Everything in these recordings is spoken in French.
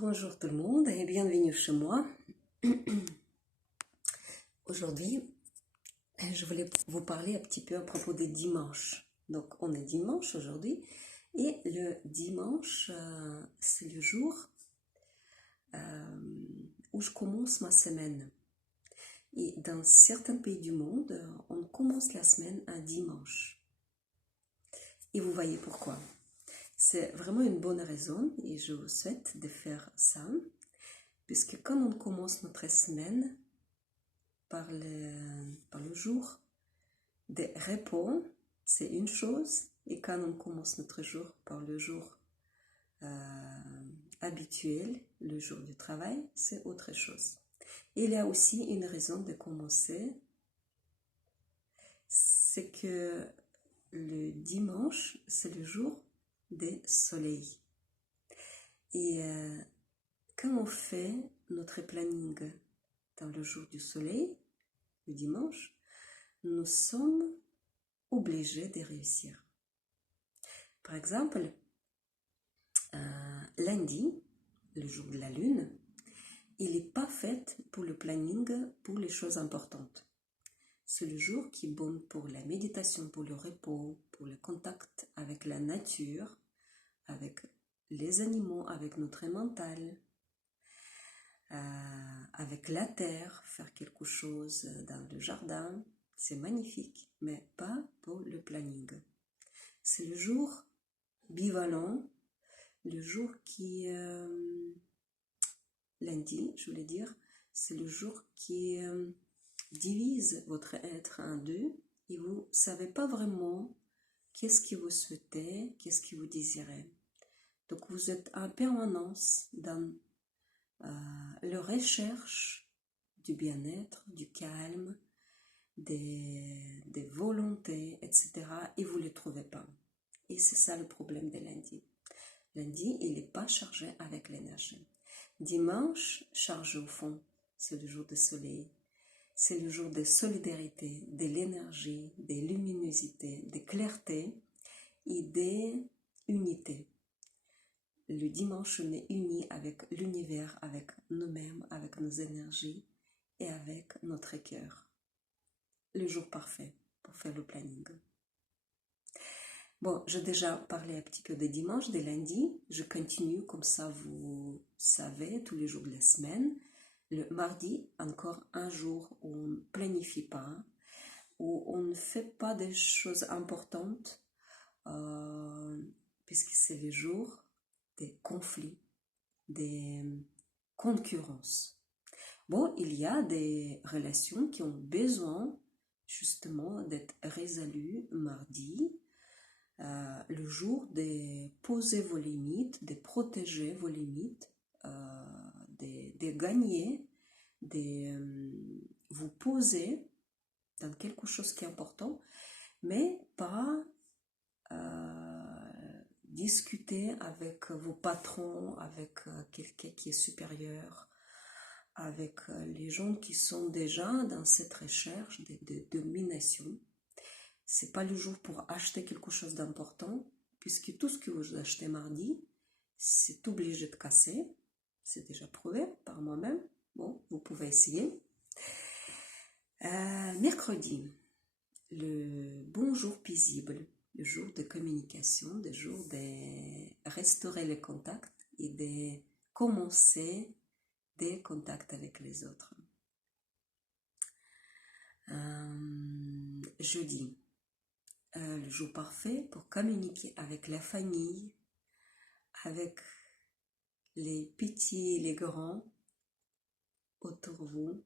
Bonjour tout le monde et bienvenue chez moi. Aujourd'hui, je voulais vous parler un petit peu à propos des dimanches. Donc, on est dimanche aujourd'hui et le dimanche, c'est le jour où je commence ma semaine. Et dans certains pays du monde, on commence la semaine un dimanche. Et vous voyez pourquoi. C'est vraiment une bonne raison et je vous souhaite de faire ça, puisque quand on commence notre semaine par le jour de repos, c'est une chose, et quand on commence notre jour par le jour habituel, le jour du travail, c'est autre chose. Et il y a aussi une raison de commencer, c'est que le dimanche, c'est le jour des soleils. Et quand on fait notre planning dans le jour du soleil, le dimanche, nous sommes obligés de réussir. Par exemple, lundi, le jour de la lune, il n'est pas fait pour le planning, pour les choses importantes. C'est le jour qui est bon pour la méditation, pour le repos, pour le contact avec la nature, avec les animaux, avec notre mental, avec la terre, faire quelque chose dans le jardin. C'est magnifique, mais pas pour le planning. C'est le jour bivalent, le jour qui, lundi, je voulais dire, c'est le jour qui divise votre être en deux et vous ne savez pas vraiment qu'est-ce que vous souhaitez, qu'est-ce que vous désirez. Donc vous êtes en permanence dans la recherche du bien-être, du calme, des volontés, etc. et vous ne les trouvez pas. Et c'est ça le problème de lundi. Lundi, il n'est pas chargé avec l'énergie. Dimanche, chargé au fond, c'est le jour du soleil. C'est le jour de solidarité, de l'énergie, de luminosité, de clarté et d'unité. Le dimanche, on est unis avec l'univers, avec nous-mêmes, avec nos énergies et avec notre cœur. Le jour parfait pour faire le planning. Bon, j'ai déjà parlé un petit peu des dimanches, des lundis. Je continue comme ça, vous savez, tous les jours de la semaine. Le mardi, encore un jour où on ne planifie pas, où on ne fait pas des choses importantes, puisque c'est le jour des conflits, des concurrences. Bon, il y a des relations qui ont besoin justement d'être résolues mardi, le jour de poser vos limites, de protéger vos limites, de gagner, de vous poser dans quelque chose qui est important, mais pas discuter avec vos patrons, avec quelqu'un qui est supérieur, avec les gens qui sont déjà dans cette recherche de domination. C'est pas le jour pour acheter quelque chose d'important, puisque tout ce que vous achetez mardi, c'est obligé de casser. C'est déjà prouvé par moi-même. Bon, vous pouvez essayer. Mercredi, le bon jour paisible, le jour de communication, le jour de restaurer les contacts et de commencer des contacts avec les autres. Jeudi, le jour parfait pour communiquer avec la famille, avec les petits et les grands autour de vous.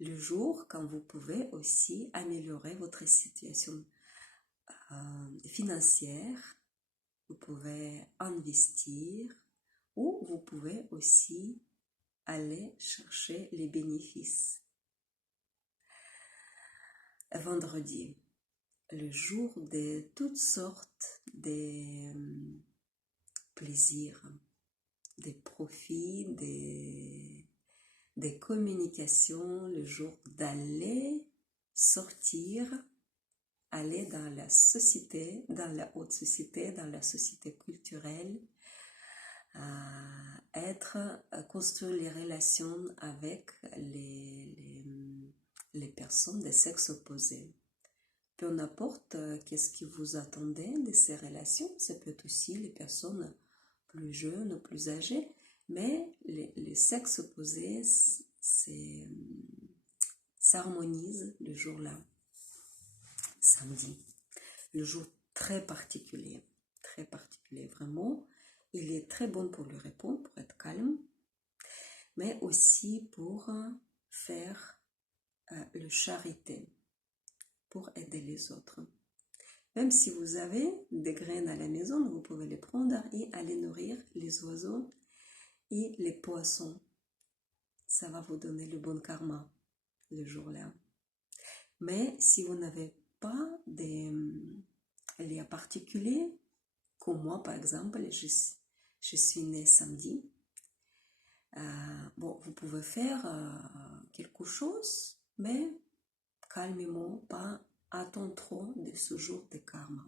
Le jour quand vous pouvez aussi améliorer votre situation financière, vous pouvez investir ou vous pouvez aussi aller chercher les bénéfices. Vendredi, le jour de toutes sortes de plaisirs, des profits, des communications, le jour d'aller sortir, aller dans la société, dans la haute société, dans la société culturelle, construire les relations avec les personnes des sexes opposés. Peu importe qu'est-ce que vous attendez de ces relations, ça peut être aussi les personnes plus jeunes ou plus âgées, mais les sexes opposés s'harmonisent le jour-là, samedi. Le jour très particulier vraiment. Il est très bon pour le repos, pour être calme, mais aussi pour faire le charité, pour aider les autres. Même si vous avez des graines à la maison, vous pouvez les prendre et aller nourrir les oiseaux et les poissons. Ça va vous donner le bon karma le jour-là. Mais si vous n'avez pas des liens particuliers, comme moi par exemple, je suis née samedi, bon, vous pouvez faire quelque chose, mais calmement, pas attendre trop de ce jour de karma.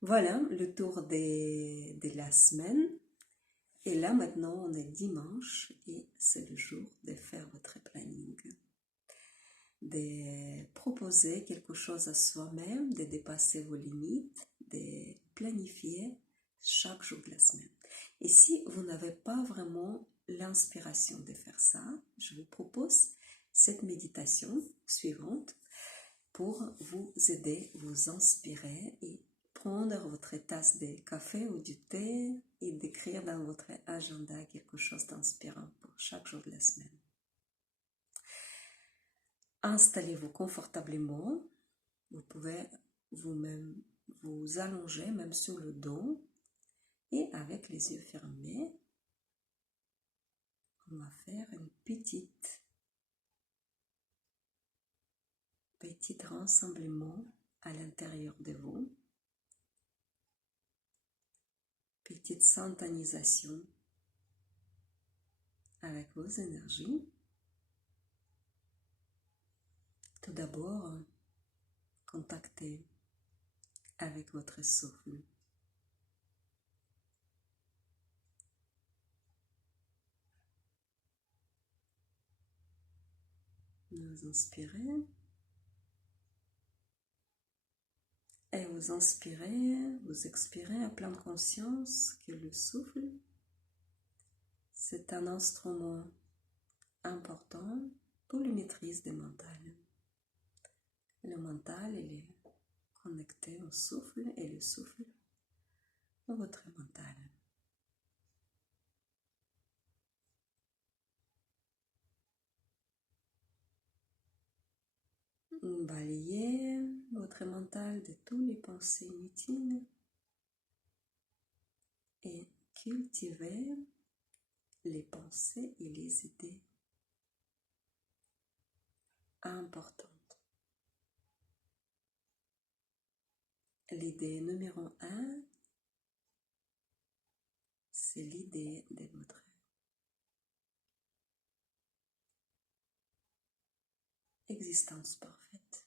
Voilà le tour de la semaine. Et là maintenant, on est dimanche et c'est le jour de faire votre planning. De proposer quelque chose à soi-même, de dépasser vos limites, de planifier chaque jour de la semaine. Et si vous n'avez pas vraiment l'inspiration de faire ça, je vous propose cette méditation suivante pour vous aider, vous inspirer et prendre votre tasse de café ou du thé et d'écrire dans votre agenda quelque chose d'inspirant pour chaque jour de la semaine. Installez-vous confortablement. Vous pouvez vous-même vous allonger même sur le dos et avec les yeux fermés, on va faire une petit rassemblement à l'intérieur de vous. Petite syntonisation avec vos énergies. Tout d'abord, contactez avec votre souffle. Vous inspirez et vous inspirez, vous expirez à pleine conscience que le souffle, c'est un instrument important pour la maîtrise du mental. Le mental, il est connecté au souffle et le souffle à votre mental. Balayez votre mental de toutes les pensées inutiles et cultivez les pensées et les idées importantes. L'idée numéro 1, c'est l'idée de votre existence parfaite.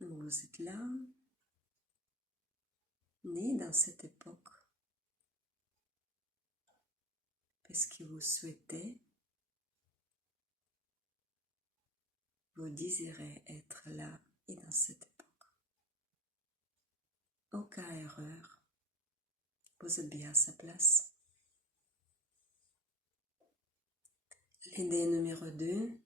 Vous êtes là, né dans cette époque, parce que vous souhaitez, vous désirez être là et dans cette époque. Aucune erreur, vous êtes bien à sa place. L'idée numéro 2,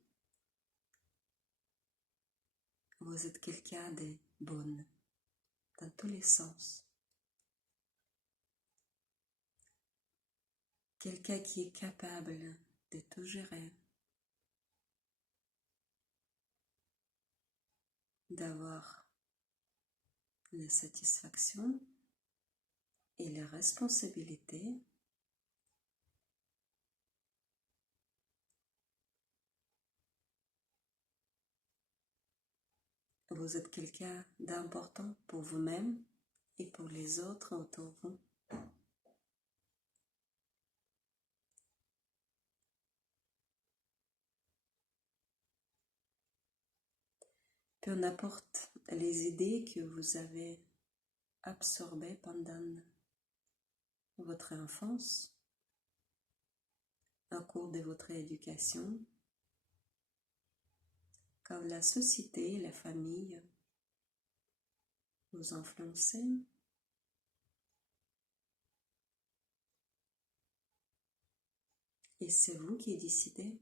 vous êtes quelqu'un de bon dans tous les sens. Quelqu'un qui est capable de tout gérer, d'avoir la satisfaction et les responsabilités vous êtes quelqu'un d'important pour vous-même et pour les autres autour de vous. Peu importe les idées que vous avez absorbé pendant votre enfance, au cours de votre éducation, quand la société, la famille vous influencez. Et c'est vous qui décidez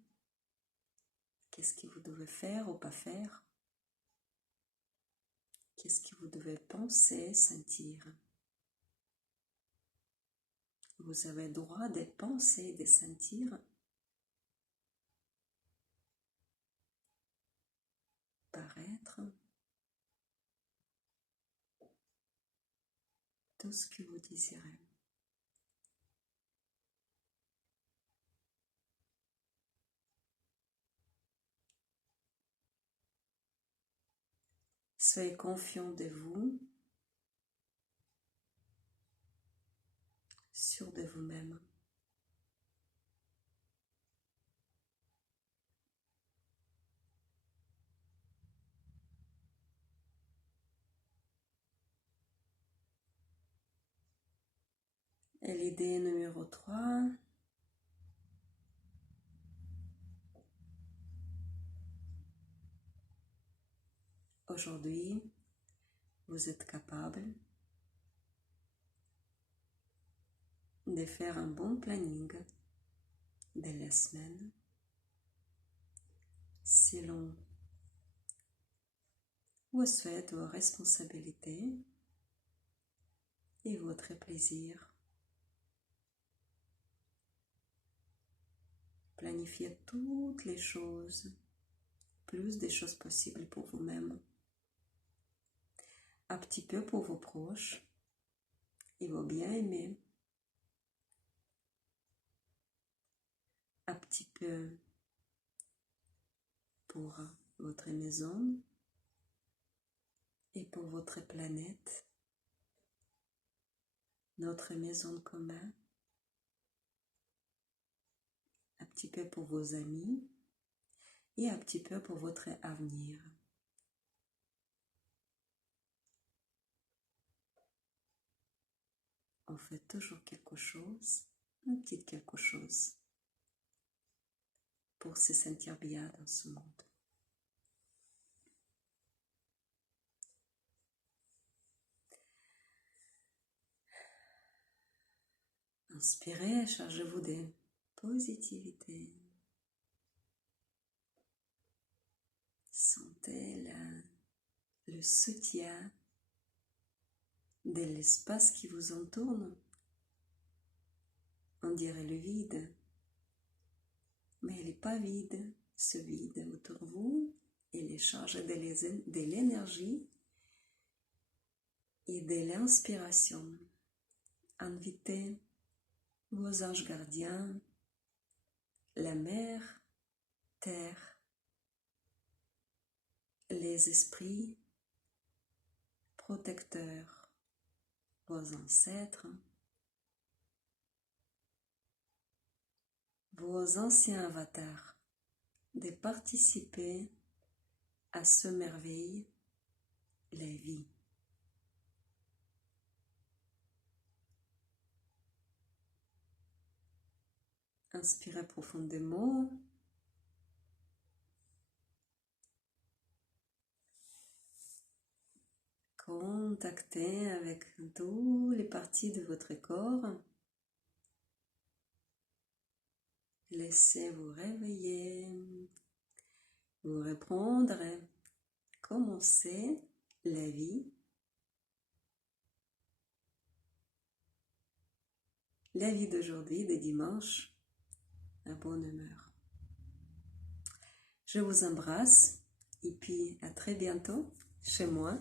qu'est-ce que vous devez faire ou pas faire, qu'est-ce que vous devez penser, sentir. Vous avez le droit de penser, de sentir, paraître, tout ce que vous désirez. Soyez confiant de vous, sûr de vous-même. Et l'idée numéro 3, aujourd'hui, vous êtes capable de faire un bon planning de la semaine selon vos souhaits, vos responsabilités et votre plaisir. Planifiez toutes les choses, plus des choses possibles pour vous-même, un petit peu pour vos proches et vos bien-aimés, un petit peu pour votre maison et pour votre planète, notre maison commune, un petit peu pour vos amis et un petit peu pour votre avenir. On fait toujours quelque chose, un petit quelque chose, pour se sentir bien dans ce monde. Inspirez, chargez-vous de positivité. Sentez le soutien de l'espace qui vous entoure. On dirait le vide, mais il n'est pas vide. Ce vide autour de vous, il est chargé de l'énergie et de l'inspiration. Invitez vos anges gardiens, la mer, terre, les esprits protecteurs, vos ancêtres, vos anciens avatars, de participer à ce merveille, la vie. Inspirez profondément. Contactez avec toutes les parties de votre corps. Laissez-vous réveiller. Vous reprendrez. Commencez la vie. La vie d'aujourd'hui, de dimanche, à bonne humeur. Je vous embrasse et puis à très bientôt chez moi